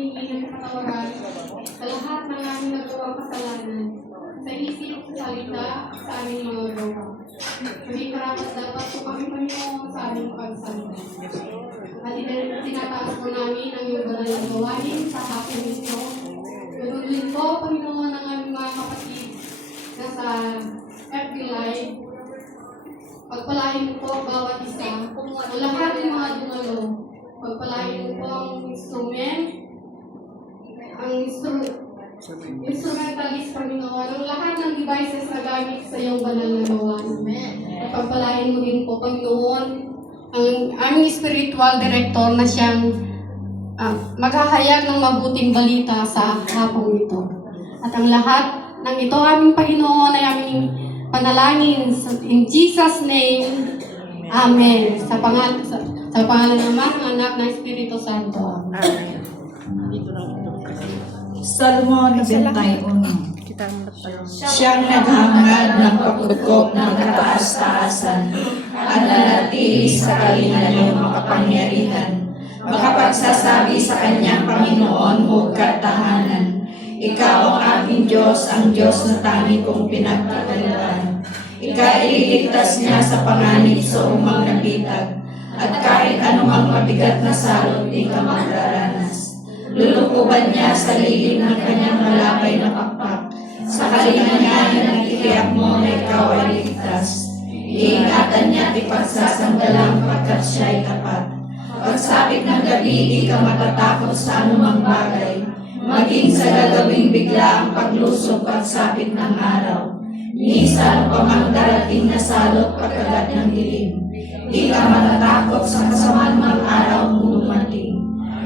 humingi ng katawaran sa lahat ng aming nagawang kasalanan, sa isip, sa salita, sa aming mga gawa. Hindi karapat dapat po kami, Panginoon, sa aming pagsalita. At tinataas po namin ang iyong banal na gawain sa hapon nito. Tulungan po, Panginoon, ang aming mga kapatid na sa FB Live. Pagpalain mo po bawat isa, ang lahat ng mga dumalo. Pagpalain mo po ang instrumentalist, Panginoon, ang lahat ng devices na gamit sa iyong banal na gawain. At pagpalain mo din po, Panginoon, ang aming spiritual director na siyang maghahayag ng mabuting balita sa hapong ito. At ang lahat ng ito aming Panginoon ay aming panalangin in Jesus' name. Amen. Sa pangalan ng Ama, ng Anak, ng Espiritu Santo. Amen. Salmo 91. Siyang naghangad ng pagdukok ng kataas-taasan at nanatili sa kalingan ng makapangyarihan, makapagsasabi sa kanyang Panginoon o katahanan. Ikaw ang aking Diyos, ang Diyos na tangi kong pinagkakalaan. Ikaw ililigtas niya sa panganib sa umang nabitag, at kahit anumang mabigat na salot di ka magdaranas. Lulukuban niya sa lilim ng kanyang malapay na pakpak. Sa kalinga niya na nagtiyak mo na ikaw ay ligtas. Iingatan niya at ipagsasanggalang pagkat siya'y tapat. Pagsapit ng gabi, di ka matatakot sa anumang bagay. Maging sa gagawing bigla ang paglusog pagsapit ng araw. Minsan pa mang darating na salot pagkagat ng dilim. Di ka matatakot sa kasamaan ng araw kung dumating.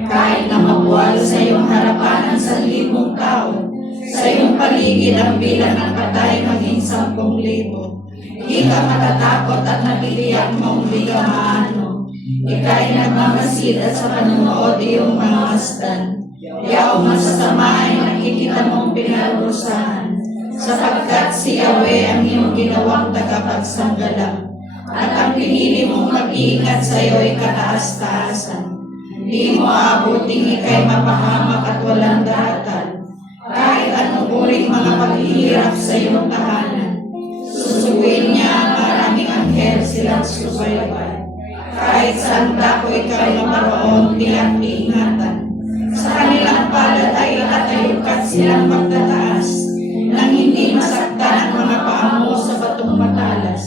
Kahit na mabuwal sa iyong harapan ang 1,000 tao, sa iyong paligid ang bilang ng patay maging 10,000. Di ka matatakot at natitiyak mong di ka maano. Ika'y nagmamasid at sa panunood iyong mga masdan. Yaong masasama ay nakikita mong pinarurusahan, sapagkat si Yahweh ang iyong ginawang tagapagsanggalang, at ang pinili mong mag-iingat sa iyo ay kataas-taasan. Di mo aabuting ika'y mapahamak at walang daratan, kahit anong uring mga paghihirap sa iyong tahanan. Susuguin niya ang maraming anghel silang subaybay. Kahit saan dako ika'y maroon, tiyak iingatan. Sa kanilang palad ay itatayukat silang pagtataas, nang hindi masaktan ang mga paa mo sa batong matalas.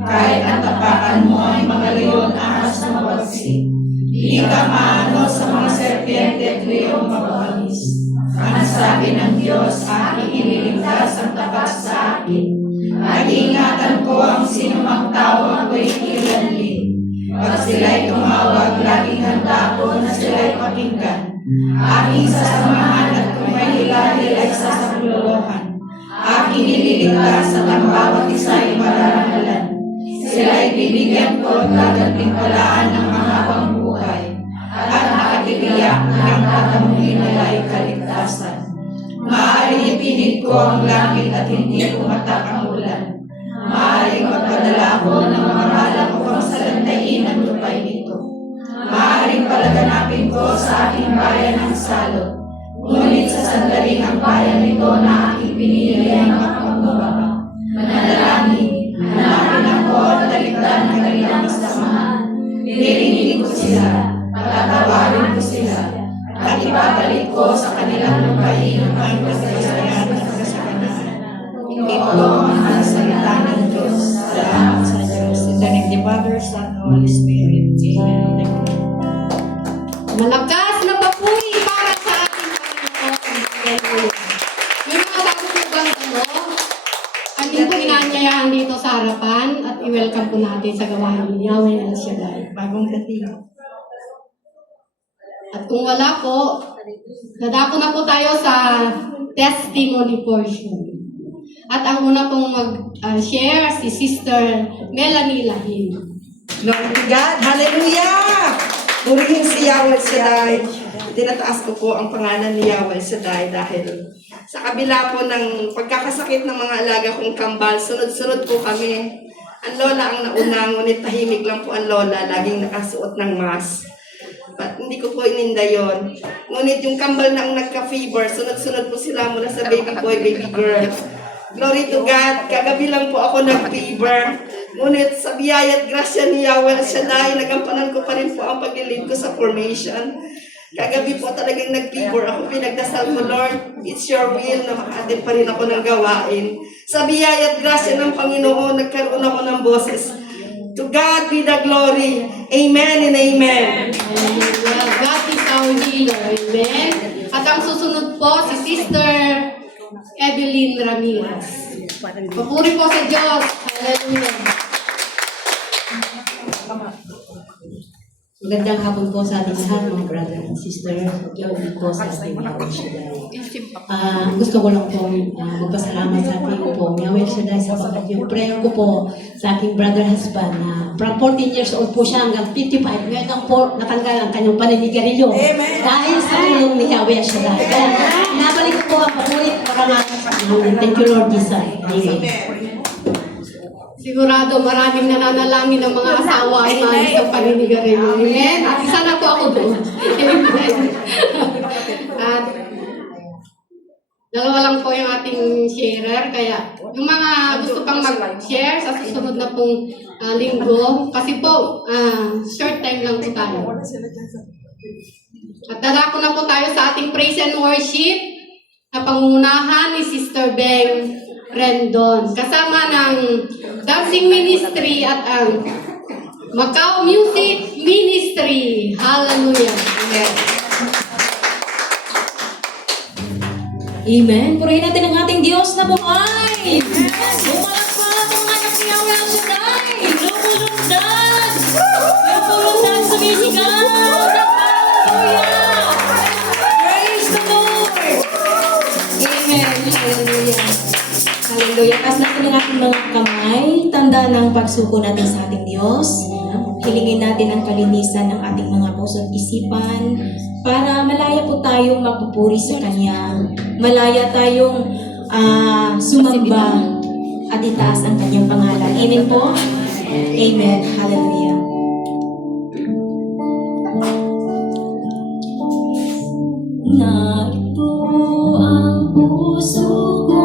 Kahit ang tapakan mo ay mga leon ahas na mabagsik, di ka maano sa mga serpiente at leong mabangis. Ang sabi ng Diyos, aking iniligtas ang tapat sa akin. At ingatan ko ang sinumang tao ako'y ilanlin. Pag sila'y tumawag, laging handa ko na sila'y pakinggan. Aking sasamahan at kung may hilahil ay sasaklolohan. Aking ililigtas at ang bawat isa'y mararangalan. Sila'y bibigyan ko at gagantimpalaan ng mahabang buhay. At nakatibiyak ng tatamuhin nila ay kaligtasan. Maaaring ipinit ko ang langit at hindi pumatak ang ulan. Maaaring magpadala ako ng mga malang upang salantayin ang lupay nito. Maaaring palaganapin ko sa aking bayan ang salot. Ngunit sa sandaling ang bayan nito na aking pinili ay makapagbaba. Manalangin, hanapin ako at talikdan ng kanilang kasamahan. Nililingin ko sila, patatawarin ko sila, at ibabalik ko sa kanilang lupain ang kasaysayan at kasalanan. Ito ang salita ng Diyos. Salamat sa Diyos. In the name of the Father, Son, and Holy Spirit. Amen. Malakas na papuri para sa ating Panginoon. May mga bago po bang amin po inaanyayahan dito sa harapan at i-welcome po natin sa gawain ni Yahweh El Shaddai. Bagong dating. At kung wala po, nadako na po tayo sa testimony portion. At ang una pong mag-share si Sister Melanie Lahim. Glory to God. Hallelujah! Purihin si Yahweh Shaddai. Tinataas ko po ang pangalan ni Yahweh Shaddai dahil sa kabila po ng pagkakasakit ng mga alaga kong kambal, sunod-sunod po kami. Ang lola ang nauna, ngunit tahimik lang po ang lola, laging nakasuot ng mask. But hindi ko po ininda yon. Ngunit yung kambal na ang nagka-fever, sunod-sunod po sila mula sa baby boy, baby girl. Glory to God. Kagabi lang po ako nag-fever. Ngunit sa biyaya at grasya ni Yahweh Shaddai, nagampanan ko pa rin po ang paglilid ko sa formation. Kagabi po talagang nag-fever ako. Pinagdasal ko, Lord, it's your will na makaatid pa rin ako ng gawain. Sa biyaya at grasya ng Panginoon, nagkaroon ako ng boses. To God be the glory. Amen and amen. Hallelujah. God is our healer. Amen. At ang susunod po, si Sister Evelyn Ramirez. Papuri po sa Diyos. Hallelujah. Magandang hapon po sa ating lahat, mga brother and sister. Yun po sa ating Yahweh Shaddai. Gusto ko lang po magpasalamat sa ating po Yahweh Shaddai sapagkat yung prayer ko po sa aking brother husband na from 14 years old po siya hanggang 55. Ngayon lang po natanggal ang kanyang paninigarilyo. Dahil sa tulong ni Yahweh Shaddai. Kaya nabalik ko po ang papulit para thank you Lord Jesus. Amen. Sigurado maraming nananalangin ng mga asawa ay maalis ang paninigarilyo. Amen. At isa na po ako doon. Amen. At dalawa lang po yung ating sharer. Kaya yung mga gusto pang mag-share sa susunod na pong linggo. Kasi po, short time lang po tayo. At dadako na po tayo sa ating praise and worship na pangungunahan ni Sister Beng Rendon. Kasama ng dancing ministry at ang Macau Music Ministry. Hallelujah. Amen. Amen. Purihin natin ang ating Diyos na buhay. Bumalakpak ang anak ni Yahweh Shaddai. Lumulundan. Lumulundan sa misigaw. Hallelujah. Praise the Lord. Amen. Hallelujah. Hallelujah. Taas natin ang ating mga kamay. Tanda ng pagsuko natin sa ating Diyos. Hilingin natin ang kalinisan ng ating mga puso at isipan para malaya po tayong magpupuri sa Kanya. Malaya tayong sumamba at itaas ang Kanyang pangalan. Amen po? Amen. Hallelujah. Narito ang puso ko,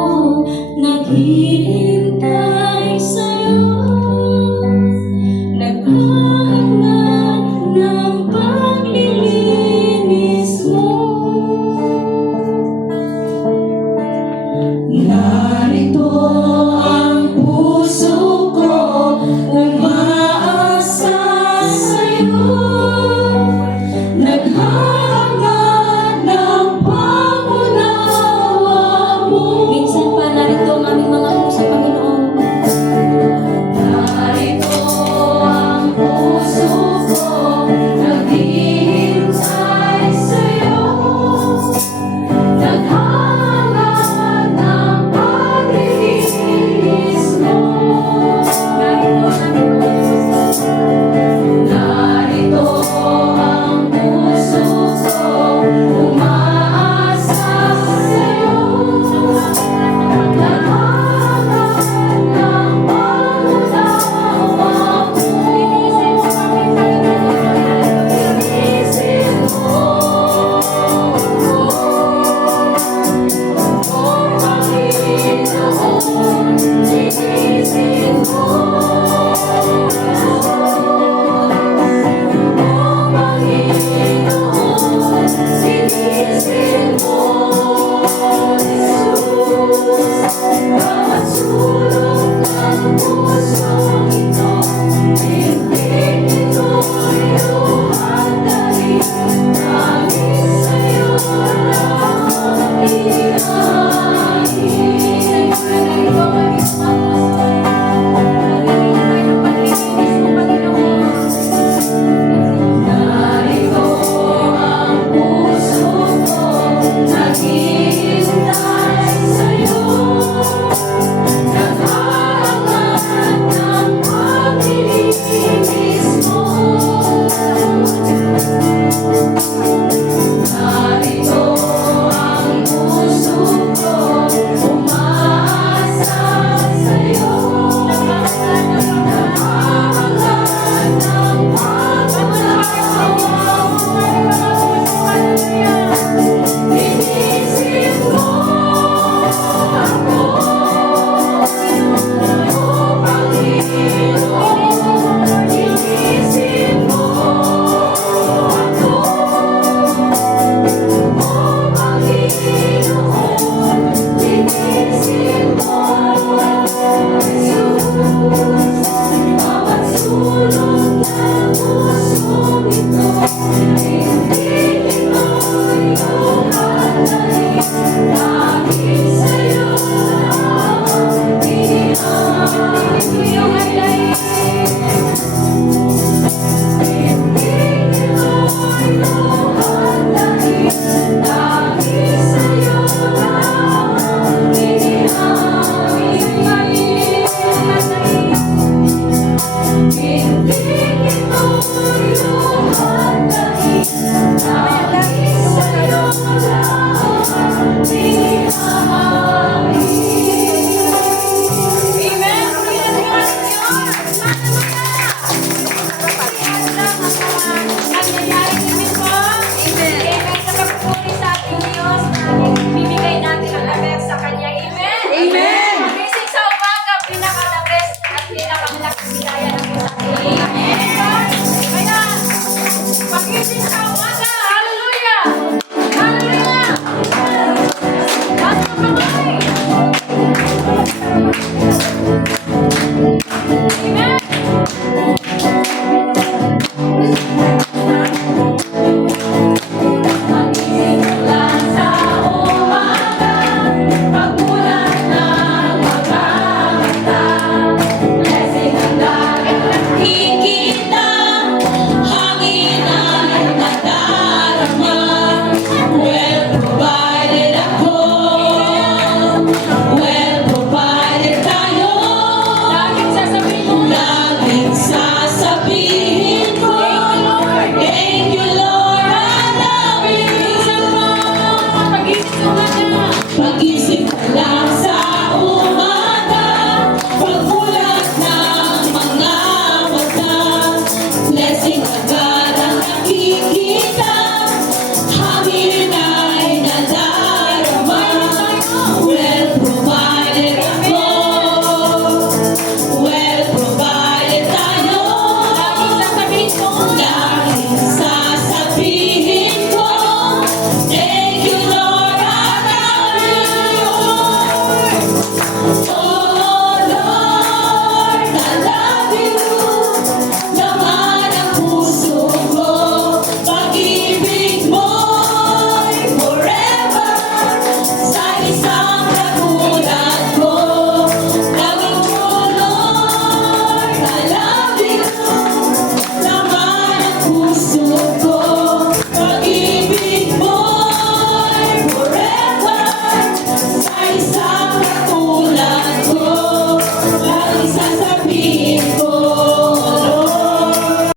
naghihintay sa'yo. Naghahanap ng paglilinis mo. Narito ang puso ko, umaasa sa'yo. Naghahanap ng pangunawa mo. Minsan pa narito ang aming mga puso, Panginoon. Narito ang puso ko, naghihintay sa'yo. Naghahanap ng paglilinis mo. Narito ang puso ko, umaasa sa'yo. Naghahanap ng pangunawa mo. Linisin mo. Oh, Panginoon, linisin mo. Oh, Panginoon, linisin mo.